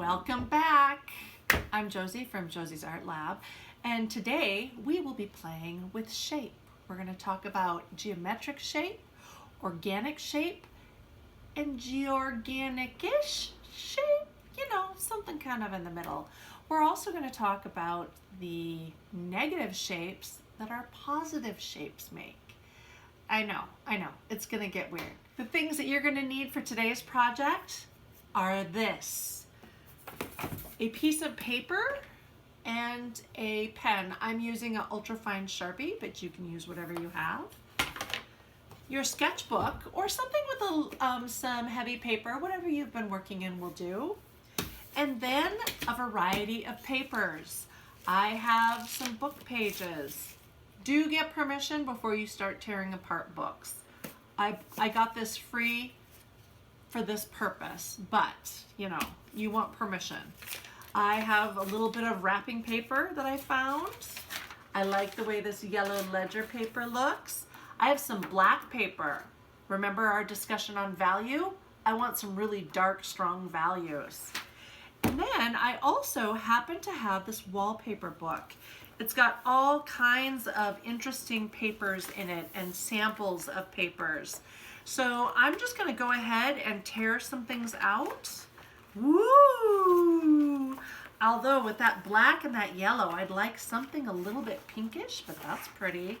Welcome back. I'm Josie from Josie's Art Lab, and today we will be playing with shape. We're going to talk about geometric shape, organic shape, and georganic-ish shape, something kind of in the middle. We're also going to talk about the negative shapes that our positive shapes make. I know, it's going to get weird. The things that you're going to need for today's project are this: a piece of paper and a pen. I'm using an ultrafine Sharpie, but you can use whatever you have. Your sketchbook or something with some heavy paper, whatever you've been working in will do. And then a variety of papers. I have some book pages. Do get permission before you start tearing apart books. I got this free for this purpose, but you want permission. I have a little bit of wrapping paper that I found. I like the way this yellow ledger paper looks. I have some black paper. Remember our discussion on value? I want some really dark, strong values. And then I also happen to have this wallpaper book. It's got all kinds of interesting papers in it and samples of papers. So I'm just going to go ahead and tear some things out. Woo! Although with that black and that yellow, I'd like something a little bit pinkish, but that's pretty.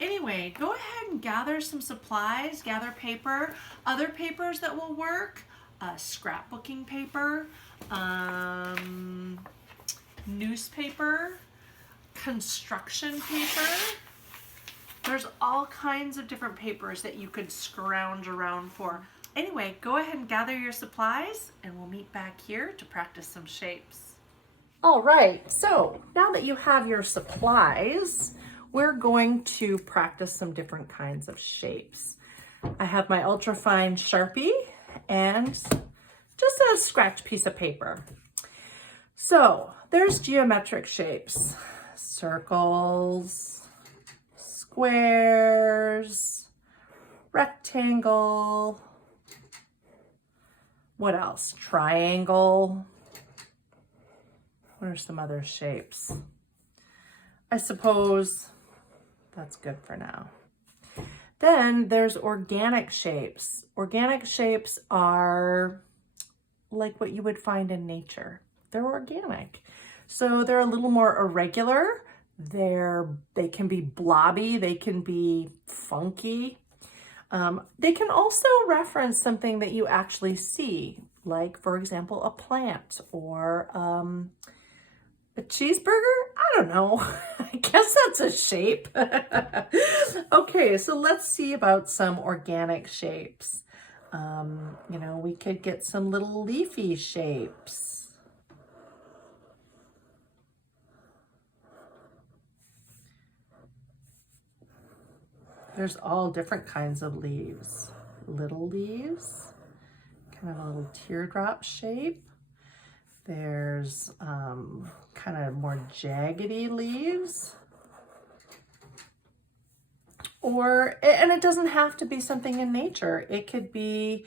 Anyway, go ahead and gather some supplies, gather paper, other papers that will work, scrapbooking paper, newspaper, construction paper. There's all kinds of different papers that you could scrounge around for. Anyway, go ahead and gather your supplies and we'll meet back here to practice some shapes. All right, so now that you have your supplies, we're going to practice some different kinds of shapes. I have my ultrafine Sharpie and just a scratch piece of paper. So there's geometric shapes: circles, squares, rectangle, what else? Triangle. What are some other shapes? I suppose that's good for now. Then there's organic shapes. Organic shapes are like what you would find in nature. They're organic. So they're a little more irregular. They can be blobby, they can be funky. They can also reference something that you actually see, like, for example, a plant or a cheeseburger? I don't know. I guess that's a shape. Okay, so let's see about some organic shapes. We could get some little leafy shapes. There's all different kinds of leaves. Little leaves, kind of a little teardrop shape. There's kind of more jaggedy leaves. And it doesn't have to be something in nature. It could be,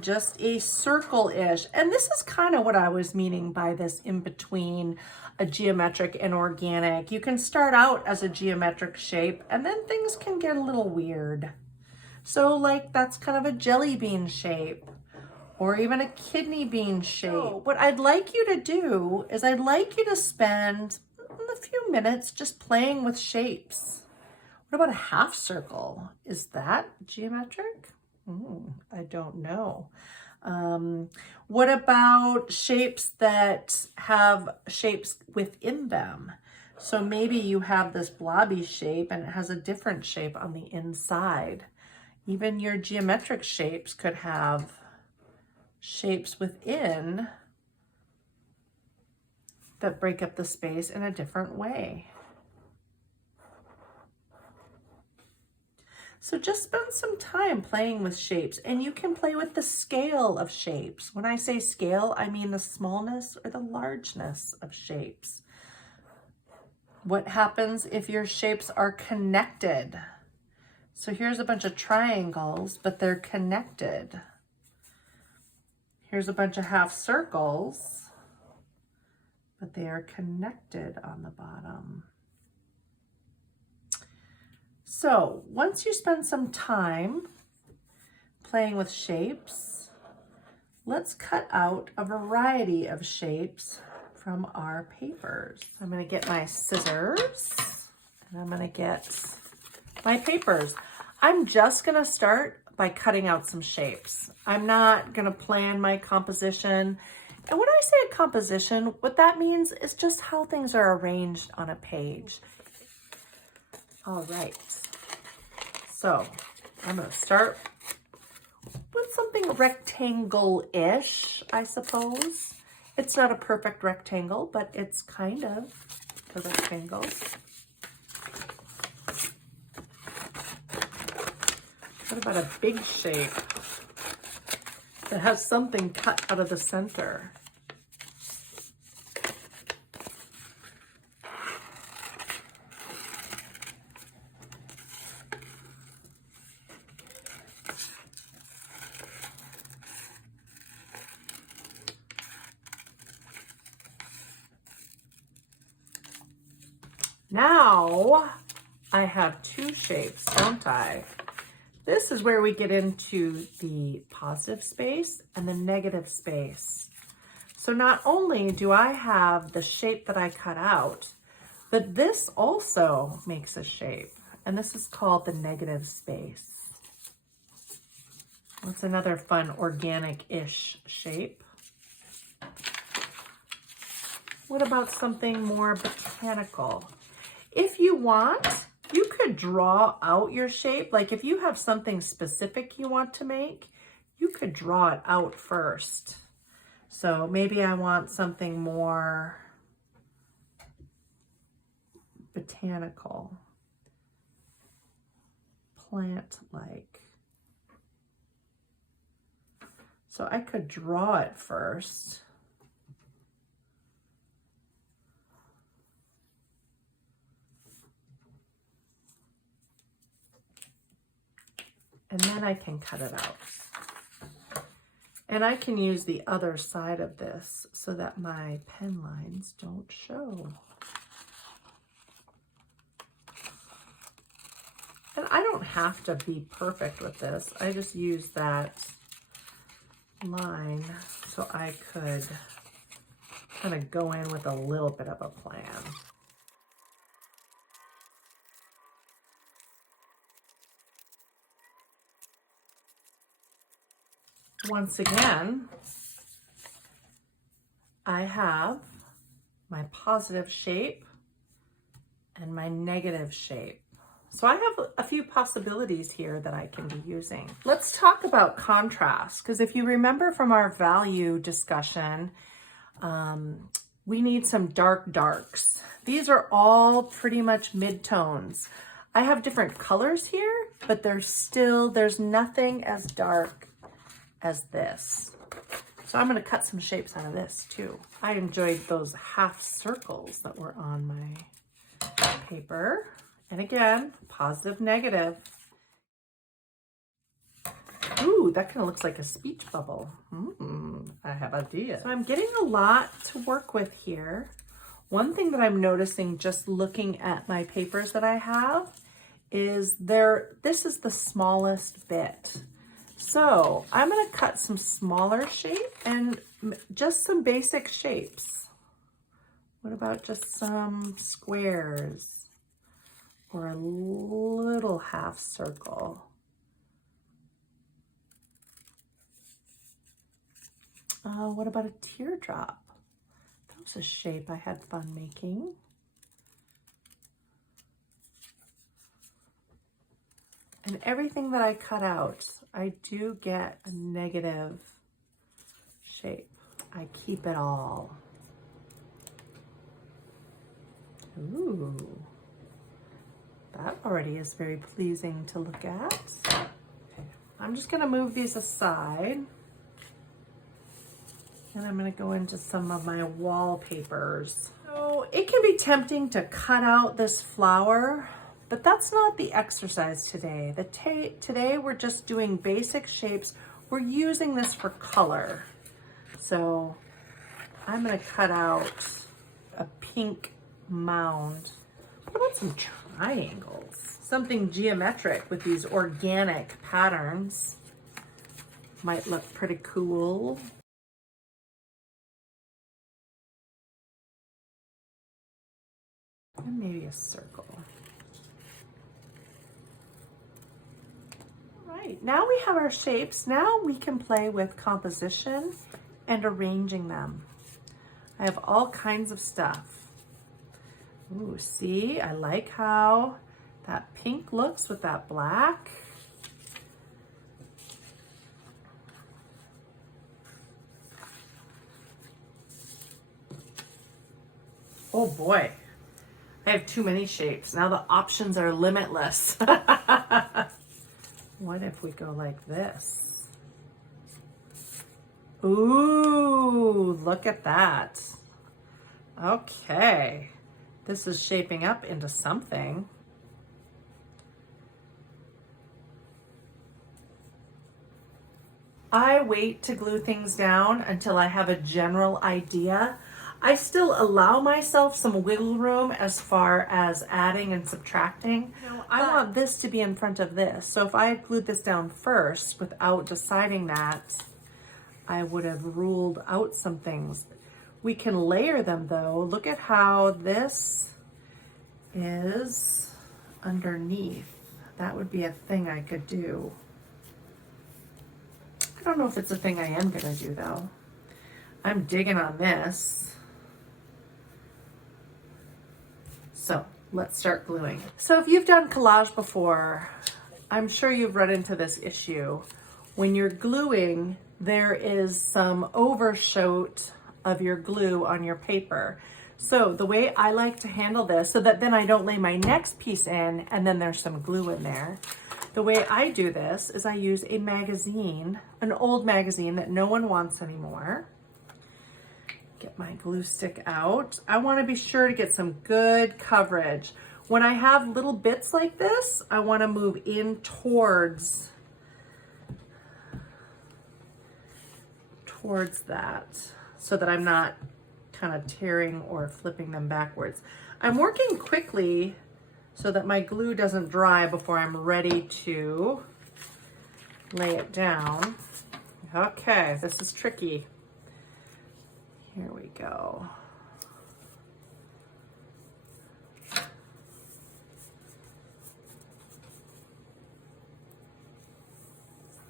just a circle-ish. And this is kind of what I was meaning by this in between a geometric and organic. You can start out as a geometric shape and then things can get a little weird. So like that's kind of a jelly bean shape or even a kidney bean shape. So what I'd like you to do is I'd like you to spend a few minutes just playing with shapes. What about a half circle? Is that geometric? I don't know. What about shapes that have shapes within them? So maybe you have this blobby shape and it has a different shape on the inside. Even your geometric shapes could have shapes within that break up the space in a different way. So just spend some time playing with shapes, and you can play with the scale of shapes. When I say scale, I mean the smallness or the largeness of shapes. What happens if your shapes are connected? So here's a bunch of triangles, but they're connected. Here's a bunch of half circles, but they are connected on the bottom. So once you spend some time playing with shapes, let's cut out a variety of shapes from our papers. I'm going to get my scissors and I'm going to get my papers. I'm just going to start by cutting out some shapes. I'm not going to plan my composition. And when I say a composition, what that means is just how things are arranged on a page. All right. So I'm going to start with something rectangle-ish, I suppose. It's not a perfect rectangle, but it's kind of a rectangle. What about a big shape that has something cut out of the center? Now I have two shapes, don't I? This is where we get into the positive space and the negative space. So not only do I have the shape that I cut out, but this also makes a shape, and this is called the negative space. That's another fun organic-ish shape. What about something more botanical? If you want, you could draw out your shape. Like if you have something specific you want to make, you could draw it out first. So maybe I want something more botanical, plant-like. So I could draw it first. And then I can cut it out. And I can use the other side of this so that my pen lines don't show. And I don't have to be perfect with this. I just use that line so I could kind of go in with a little bit of a plan. Once again, I have my positive shape and my negative shape. So I have a few possibilities here that I can be using. Let's talk about contrast, because if you remember from our value discussion, we need some dark darks. These are all pretty much mid-tones. I have different colors here, but there's nothing as dark as this. So I'm going to cut some shapes out of this too. I enjoyed those half circles that were on my paper. And again, positive, negative. Ooh, that kind of looks like a speech bubble. I have ideas. So I'm getting a lot to work with here. One thing that I'm noticing just looking at my papers that I have is this is the smallest bit. So I'm going to cut some smaller shape and just some basic shapes. What about just some squares or a little half circle? What about a teardrop? That was a shape I had fun making. And everything that I cut out, I do get a negative shape. I keep it all. Ooh, that already is very pleasing to look at. I'm just gonna move these aside. And I'm gonna go into some of my wallpapers. So it can be tempting to cut out this flower, but that's not the exercise today. Today we're just doing basic shapes. We're using this for color. So I'm gonna cut out a pink mound. What about some triangles? Something geometric with these organic patterns. Might look pretty cool. And maybe a circle. All right, now we have our shapes. Now we can play with composition and arranging them. I have all kinds of stuff. Ooh, see, I like how that pink looks with that black. Oh boy, I have too many shapes. Now the options are limitless. What if we go like this? Ooh, look at that. Okay, this is shaping up into something. I wait to glue things down until I have a general idea. I still allow myself some wiggle room as far as adding and subtracting. I want this to be in front of this. So if I had glued this down first without deciding that, I would have ruled out some things. We can layer them though. Look at how this is underneath. That would be a thing I could do. I don't know if it's a thing I am gonna do though. I'm digging on this. So let's start gluing. So if you've done collage before, I'm sure you've run into this issue. When you're gluing, there is some overshoot of your glue on your paper. So the way I like to handle this, so that then I don't lay my next piece in and then there's some glue in there. The way I do this is I use a magazine, an old magazine that no one wants anymore. Get my glue stick out. I want to be sure to get some good coverage. When I have little bits like this, I want to move in towards that so that I'm not kind of tearing or flipping them backwards. I'm working quickly so that my glue doesn't dry before I'm ready to lay it down. Okay, this is tricky. Here we go.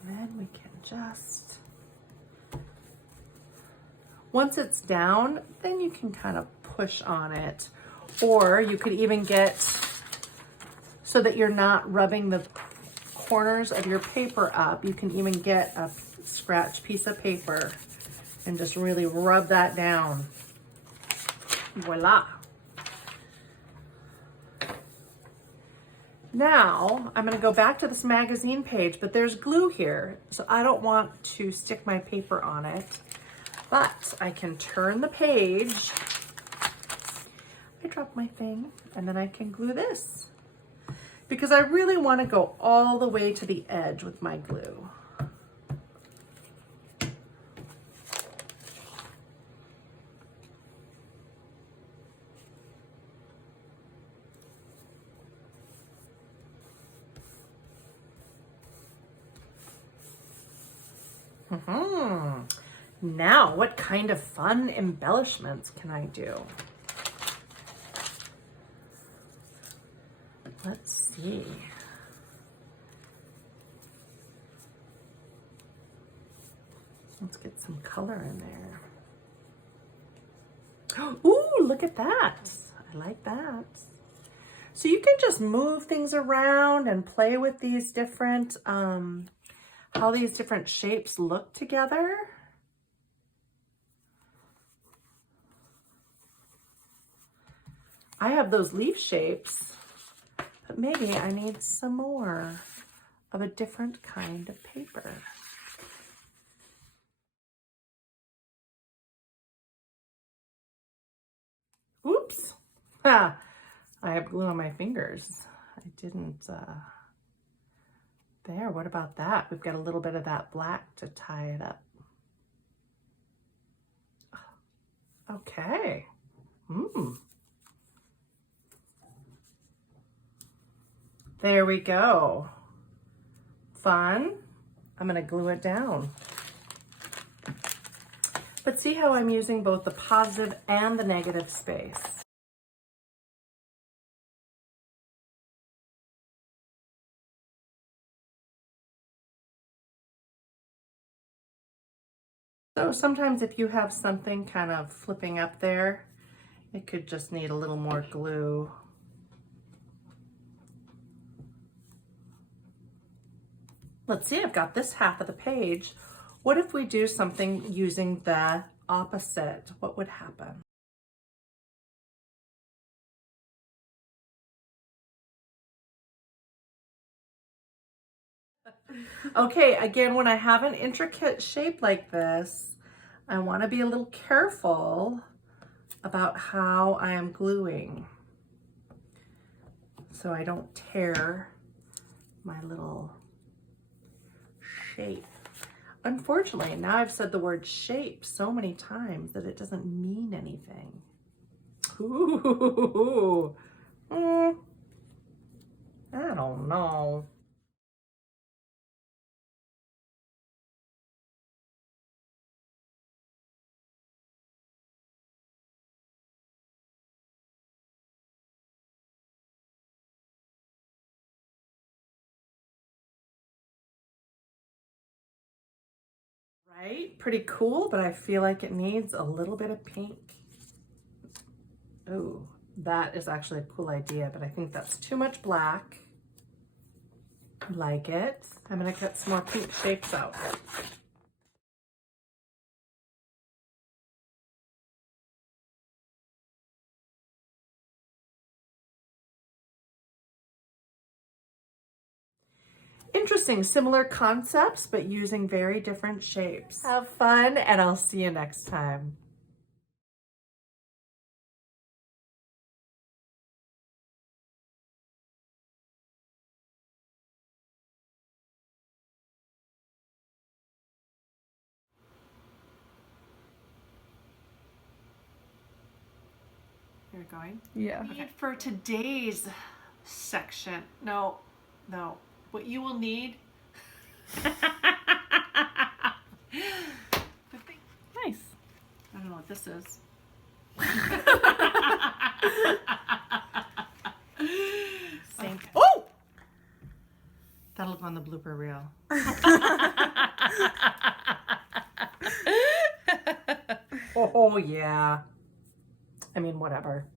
And then we can just, once it's down, then you can kind of push on it. Or you could even get, so that you're not rubbing the corners of your paper up, you can even get a scratch piece of paper and just really rub that down. Voila. Now, I'm gonna go back to this magazine page, but there's glue here, so I don't want to stick my paper on it, but I can turn the page. I drop my thing, and then I can glue this, because I really wanna go all the way to the edge with my glue. Now, what kind of fun embellishments can I do? Let's see. Let's get some color in there. Ooh, look at that. I like that. So you can just move things around and play with these different, how these different shapes look together. I have those leaf shapes, but maybe I need some more of a different kind of paper. Oops. Ah, I have glue on my fingers. I didn't, there, what about that? We've got a little bit of that black to tie it up. Okay. There we go. Fun. I'm going to glue it down. But see how I'm using both the positive and the negative space. So sometimes if you have something kind of flipping up there, it could just need a little more glue. Let's see, I've got this half of the page. What if we do something using the opposite? What would happen? Okay, again, when I have an intricate shape like this, I want to be a little careful about how I am gluing so I don't tear my little shape. Unfortunately, now I've said the word shape so many times that it doesn't mean anything. Ooh. I don't know. Right? Pretty cool, but I feel like it needs a little bit of pink. Ooh, that is actually a cool idea, but I think that's too much black. I like it. I'm gonna cut some more pink shapes out. Interesting, similar concepts, but using very different shapes. Have fun, and I'll see you next time. You're going? Yeah. Okay. For today's section, no, what you will need. Nice. I don't know what this is. Same. Oh! That'll go on the blooper reel. Oh, yeah. I mean, whatever.